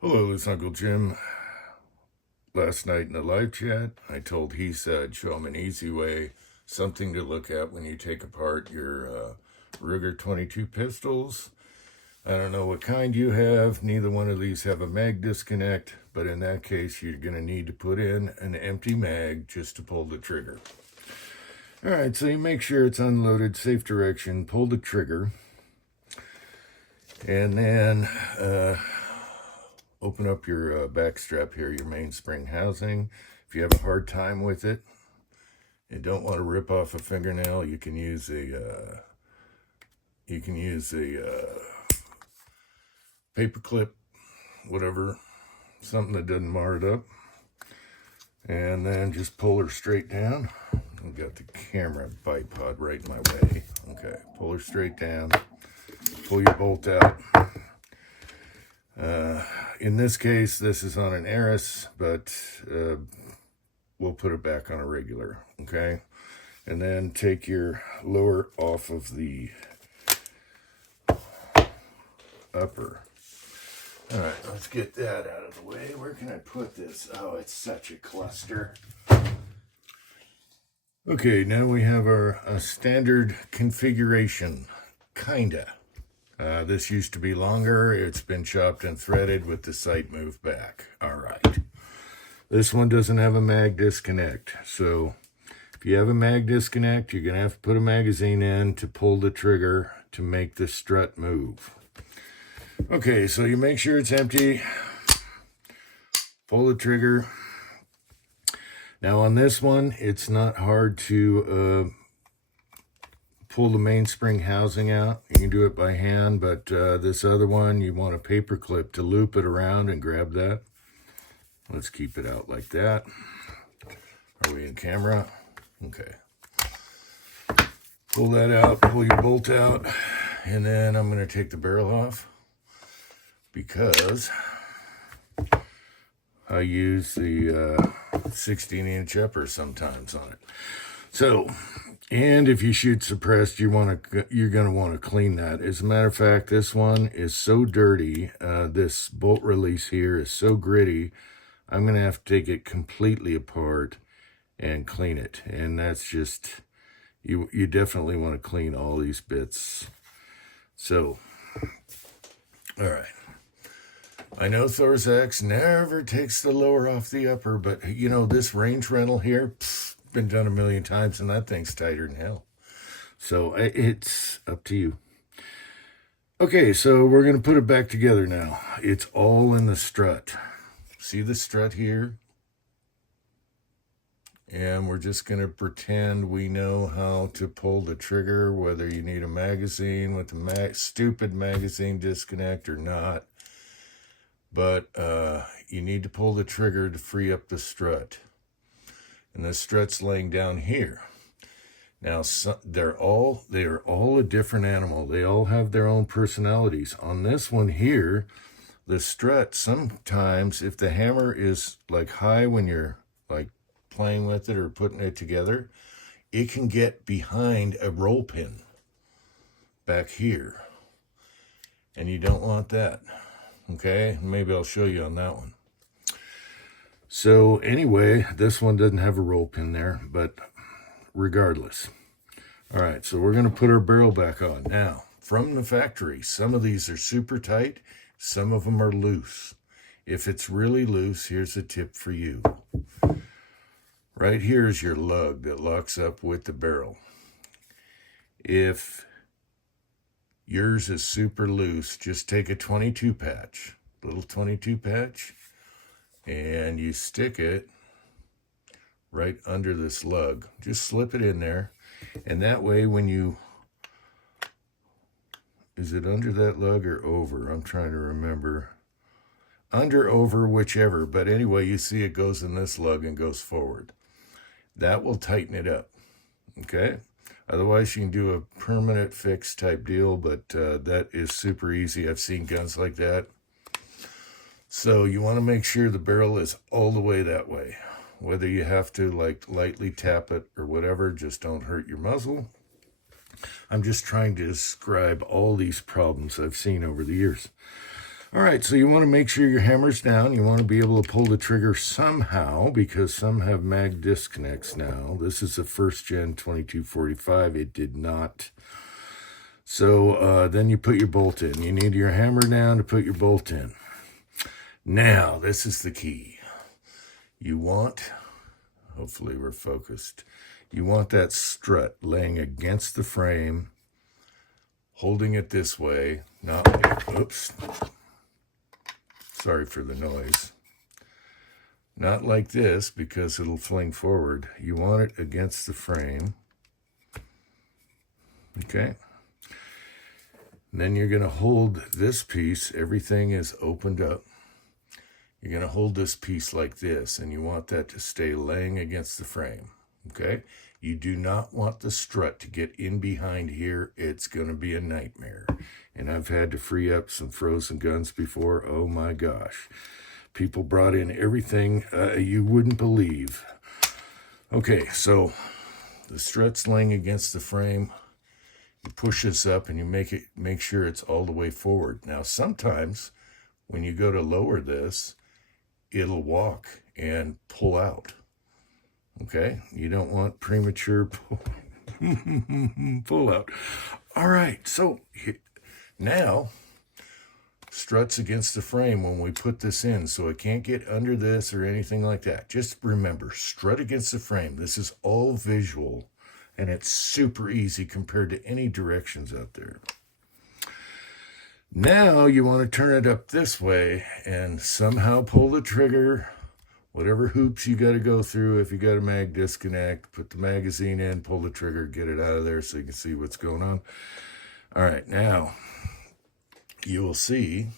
Hello, it's Uncle Jim. Last night in the live chat, I told he said, show him an easy way, something to look at when you take apart your Ruger 22 pistols. I don't know what kind you have. Neither one of these have a mag disconnect, but in that case, you're going to need to put in an empty mag just to pull the trigger. All right, so you make sure it's unloaded, safe direction, pull the trigger, and then open up your back strap here, your mainspring housing. If you have a hard time with it and don't want to rip off a fingernail, you can use a paper clip, whatever, something that doesn't mar it up, and then just pull her straight down. I've got the camera bipod right in my way. Okay, pull her straight down, pull your bolt out. In this case, this is on an Eris, but we'll put it back on a regular, okay? And then take your lower off of the upper. All right, let's get that out of the way. Where can I put this? Oh, it's such a cluster. Okay, now we have our standard configuration, kinda. This used to be longer. It's been chopped and threaded with the sight moved back. All right. This one doesn't have a mag disconnect. So if you have a mag disconnect, you're going to have to put a magazine in to pull the trigger to make the strut move. Okay, so you make sure it's empty. Pull the trigger. Now on this one, it's not hard to pull the mainspring housing out. You can do it by hand, but this other one, you want a paper clip to loop it around and grab that. Let's keep it out like that. Are we in camera? Okay. Pull that out, pull your bolt out, and then I'm going to take the barrel off because I use the 16-inch upper sometimes on it. So, and if you shoot suppressed, you're going to want to clean that. As a matter of fact, this one is so dirty. This bolt release here is so gritty. I'm going to have to take it completely apart and clean it. And that's just, you definitely want to clean all these bits. So, all right. I know Thorax never takes the lower off the upper, but you know, this range rental here, been done a million times, and that thing's tighter than hell. So it's up to you. Okay, so we're going to put it back together now. It's all in the strut. See the strut here? And we're just going to pretend we know how to pull the trigger, whether you need a magazine with a stupid magazine disconnect or not. But you need to pull the trigger to free up the strut. And the strut's laying down here. Now, they are all a different animal. They all have their own personalities. On this one here, the strut, sometimes if the hammer is like high when you're like playing with it or putting it together, it can get behind a roll pin back here. And you don't want that. Okay, maybe I'll show you on that one. So anyway, this one doesn't have a roll pin there, but regardless. All right, so we're going to put our barrel back on. Now, from the factory, some of these are super tight, some of them are loose. If it's really loose, here's a tip for you. Right here is your lug that locks up with the barrel. If yours is super loose, just take a 22 patch, little 22 patch, and you stick it right under this lug. Just slip it in there, and that way when you, is it under that lug or over? I'm trying to remember. Under, over, whichever, but anyway, you see it goes in this lug and goes forward. That will tighten it up, okay? Otherwise, you can do a permanent fix type deal, but that is super easy. I've seen guns like that. So you want to make sure the barrel is all the way that way. Whether you have to like lightly tap it or whatever, just don't hurt your muzzle. I'm just trying to describe all these problems I've seen over the years. All right, so you want to make sure your hammer's down. You want to be able to pull the trigger somehow, because some have mag disconnects now. This is a first gen 2245. It did not. So then you put your bolt in. You need your hammer down to put your bolt in. Now, this is the key. You want, hopefully we're focused, you want that strut laying against the frame, holding it this way, not, oops, sorry for the noise, not like this because it'll fling forward. You want it against the frame, okay? And then you're going to hold this piece, everything is opened up. You're going to hold this piece like this, and you want that to stay laying against the frame, okay? You do not want the strut to get in behind here. It's going to be a nightmare. And I've had to free up some frozen guns before. Oh my gosh. People brought in everything you wouldn't believe. Okay, so the strut's laying against the frame. You push this up and you make sure it's all the way forward. Now, sometimes when you go to lower this, it'll walk and pull out. Okay, you don't want premature pull out. All right, so now struts against the frame when we put this in, so it can't get under this or anything like that. Just remember, strut against the frame. This is all visual, and it's super easy compared to any directions out there. Now you want to turn it up this way and somehow pull the trigger. Whatever hoops you got to go through. If you got a mag disconnect, put the magazine in, pull the trigger, get it out of there so you can see what's going on. All right, now you will see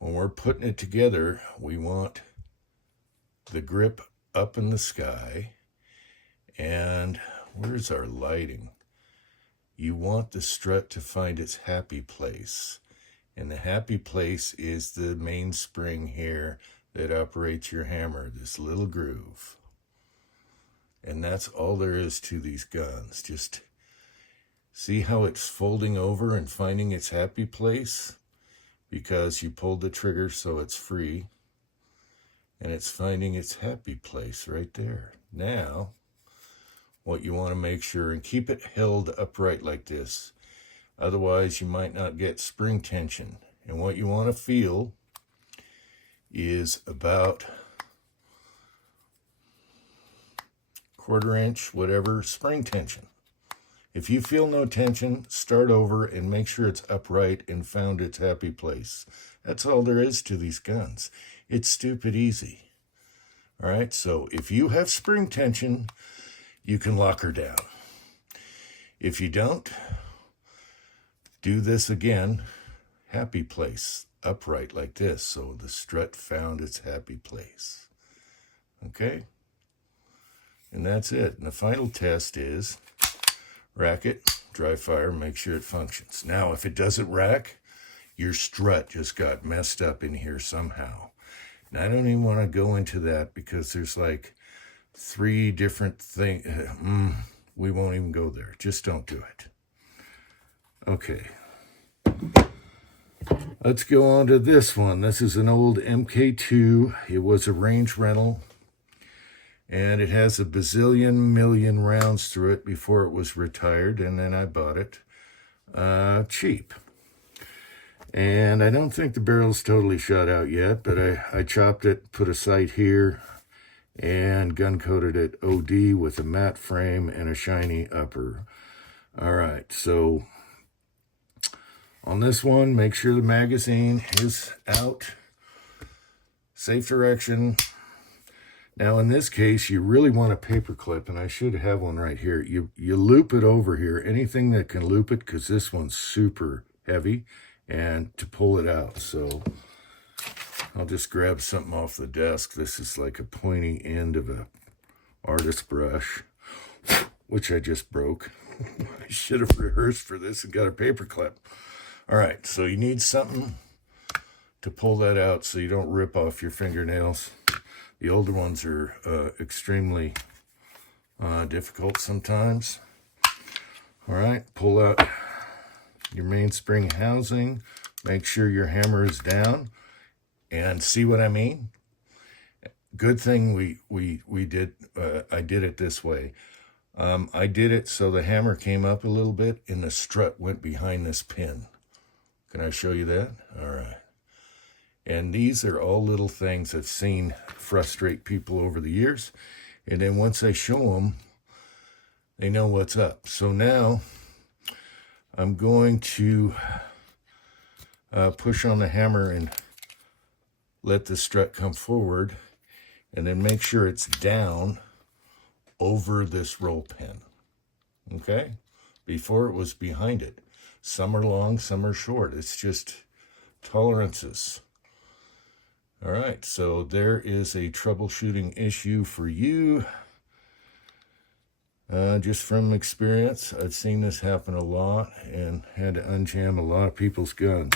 when we're putting it together, we want the grip up in the sky. And where's our lighting? You want the strut to find its happy place. And the happy place is the mainspring here that operates your hammer, this little groove. And that's all there is to these guns. Just see how it's folding over and finding its happy place? Because you pulled the trigger so it's free. And it's finding its happy place right there. Now, what you want to make sure, and keep it held upright like this. Otherwise, you might not get spring tension. And what you want to feel is about 1/4 inch, whatever, spring tension. If you feel no tension, start over and make sure it's upright and found its happy place. That's all there is to these guns. It's stupid easy. All right, so if you have spring tension, you can lock her down. If you don't, do this again, happy place, upright like this, so the strut found its happy place. Okay? And that's it. And the final test is rack it, dry fire, make sure it functions. Now, if it doesn't rack, your strut just got messed up in here somehow. And I don't even want to go into that because there's like 3 different things. We won't even go there. Just don't do it. Okay. Let's go on to this one. This is an old MK2. It was a range rental. And it has a bazillion million rounds through it before it was retired. And then I bought it cheap. And I don't think the barrel's totally shot out yet, but I chopped it, put a sight here, and gun coated it OD with a matte frame and a shiny upper. All right, so on this one, make sure the magazine is out, safe direction. Now in this case, you really want a paper clip, and I should have one right here. You loop it over here, anything that can loop it, because this one's super heavy, and to pull it out. So I'll just grab something off the desk. This is like a pointy end of a artist brush, which I just broke. I should have rehearsed for this and got a paper clip. All right, so you need something to pull that out so you don't rip off your fingernails. The older ones are extremely difficult sometimes. All right, pull out your mainspring housing, Make sure your hammer is down. And see what I mean? Good thing we did, I did it this way. I did it so the hammer came up a little bit and the strut went behind this pin. Can I show you that? All right. And these are all little things I've seen frustrate people over the years. And then once I show them, they know what's up. So now I'm going to push on the hammer and let the strut come forward, and then make sure it's down over this roll pin. Okay? Before it was behind it. Some are long, some are short. It's just tolerances. All right, so there is a troubleshooting issue for you. Just from experience, I've seen this happen a lot and had to unjam a lot of people's guns.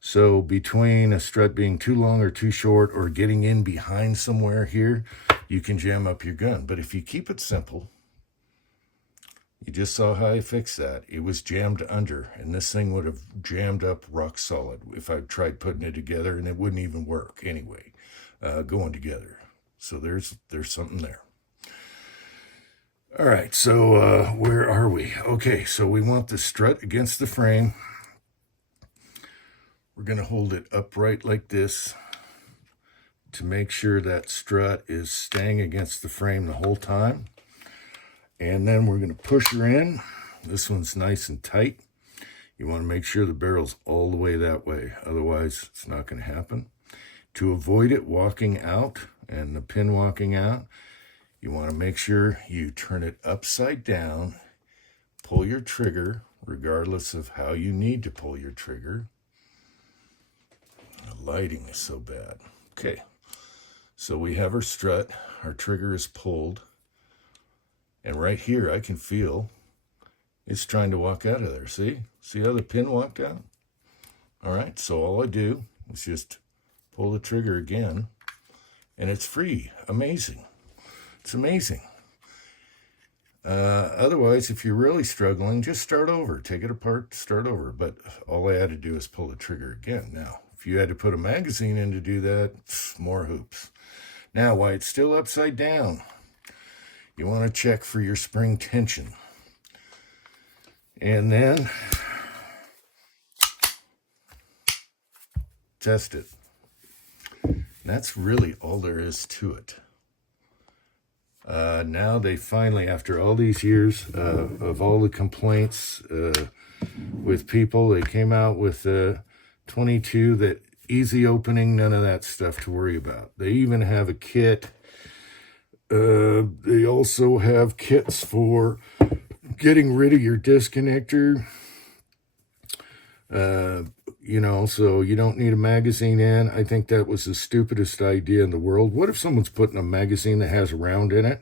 So between a strut being too long or too short or getting in behind somewhere here, you can jam up your gun. But if you keep it simple, you just saw how I fixed that. It was jammed under, and this thing would have jammed up rock solid if I tried putting it together, and it wouldn't even work anyway, going together. So there's something there. All right, so where are we? Okay, so we want the strut against the frame. We're going to hold it upright like this to make sure that strut is staying against the frame the whole time. And then we're going to push her in. This one's nice and tight. You want to make sure the barrel's all the way that way. Otherwise, it's not going to happen. To avoid it walking out and the pin walking out, you want to make sure you turn it upside down, pull your trigger, regardless of how you need to pull your trigger. The lighting is so bad. Okay, so we have our strut, our trigger is pulled, and right here I can feel it's trying to walk out of there. See how the pin walked out? All right, so all I do is just pull the trigger again, and it's free. Amazing. It's amazing. Otherwise, if you're really struggling, just start over. Take it apart, start over. But all I had to do is pull the trigger again. Now, if you had to put a magazine in to do that, more hoops. Now, while it's still upside down, you want to check for your spring tension. And then test it. And that's really all there is to it. Now they finally, after all these years of all the complaints with people, they came out with 22 that easy opening, none of that stuff to worry about. They even have a kit. They also have kits for getting rid of your disconnector. So you don't need a magazine in. I think that was the stupidest idea in the world. What if someone's putting a magazine that has a round in it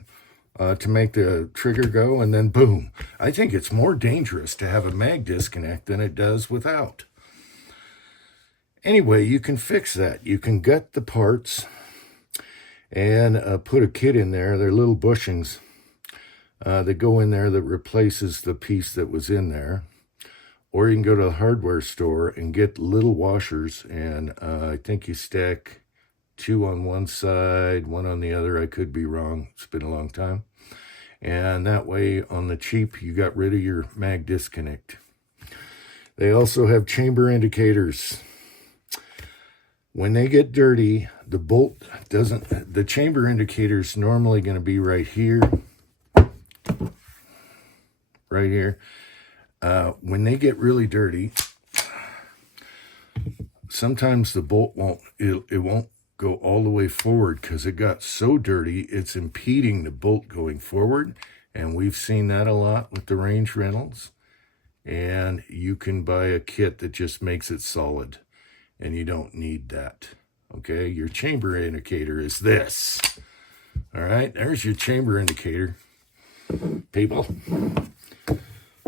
to make the trigger go, and then boom? I think it's more dangerous to have a mag disconnect than it does without. Anyway, you can fix that. You can gut the parts and put a kit in there. They're little bushings that go in there that replaces the piece that was in there. Or you can go to the hardware store and get little washers, and I think you stack 2 on one side, 1 on the other. I could be wrong. It's been a long time. And that way, on the cheap, you got rid of your mag disconnect. They also have chamber indicators. When they get dirty, the bolt doesn't, the chamber indicator is normally going to be right here. Right here. When they get really dirty, sometimes the bolt won't go all the way forward because it got so dirty, it's impeding the bolt going forward. And we've seen that a lot with the range rentals. And you can buy a kit that just makes it solid, and you don't need that. Okay, your chamber indicator is this. All right, there's your chamber indicator, people.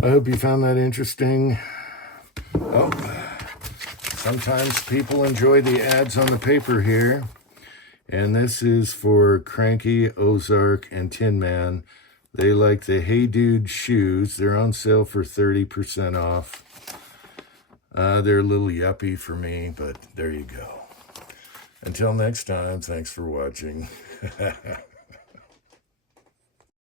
I hope you found that interesting. Oh, sometimes people enjoy the ads on the paper here. And this is for Cranky, Ozark, and Tin Man. They like the Hey Dude shoes. They're on sale for 30% off. They're a little yuppie for me, but there you go. Until next time, thanks for watching.